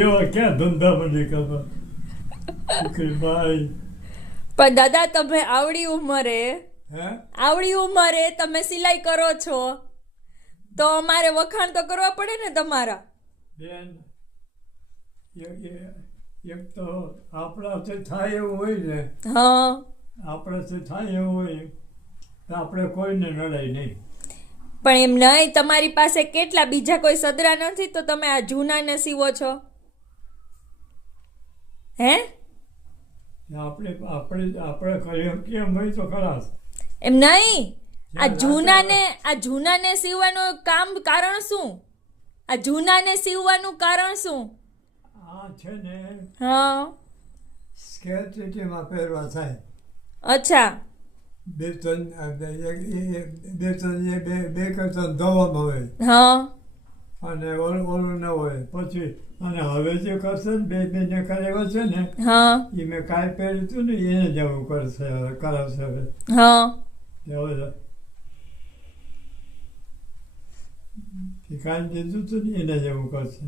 એવા ક્યાં ધંધા મને ખબર ભાઈ. પણ દાદા તમે આવડી ઉંમરે હે તમે સિલાઈ કરો છો તો અમારે વખાણ તો કરવા પડે ને તમારા. બેન એક તો આપણાથી થાય એવું હોય ને, હા આપણાથી થાય એવું હોય તો આપણે કોઈને નડાય નહીં. પણ એમ નહીં, તમારી પાસે કેટલા બીજા કોઈ સદરા નથી તો તમે આ જૂનાને સીવો છો હે? આપણે કરીએ કેમ હોય તો ખરાશ. એમ નહીં, આ જૂનાને સીવવાનું કારણ શું? આ જૂનાને સીવવાનું કારણ શું? આ છે ને હા સ્કેર્ટિટીમાં પહેરવા થાય. અચ્છા બે કરતા ધોવામાં હોય હા અને ઓલું ન હોય પછી. અને હવે જે કરશે ને બેને કરાવ્યો છે ને હા એ મેં કાંઈ પહેર્યું હતું ને એને જેવું કરાવશે હવે. હા કાંઈ દીધું હતું ને એને જેવું કરશે.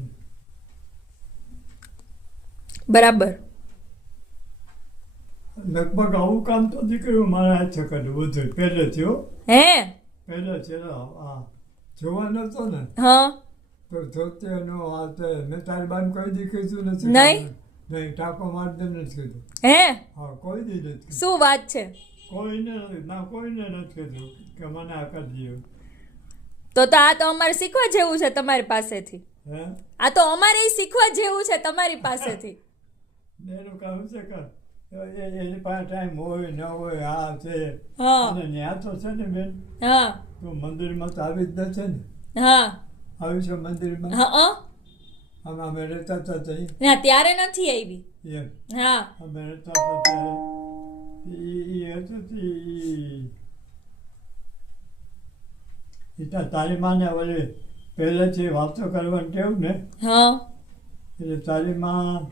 બરાબર. લગભગ આવું કામ તો દીકરીઓ મારા હાથે કર્યું બધું પહેલેથી. હો હે પહેલેથી હા જોવા નતો ને હા તો ધોતિયાનો હાથ મેં તારી બાન કોઈ દી કીધું નથી. નહીં? નહીં ટાંકો મારી દે નથી કીધું. હે હા કોઈ દી નથી કીધું. શું વાત છે? કોઈને નથી કીધું કે મને આ કરી દો. તો આ તો અમારે શીખવા જેવું છે તમારી પાસેથી. હે આ તો અમારે શીખવા જેવું છે તમારી પાસેથી. એનું કામ છે કર એની પાસે ટાઈમ હોય ન હોય આ છે. હા અને ત્યાં તો છે ને બેન હા તો મંદિરમાં તો આવી જ નથી ને. હા આવી છે મંદિરમાં. હા અમે રહેતા હતા ત્યાં ના ત્યારે નથી આવી. એમ હા અમે રહેતા હતા ત્યારે તારી માને ઓલી પહેલેથી વાતો કરવાની ટેવ ને હા એટલે તારી માં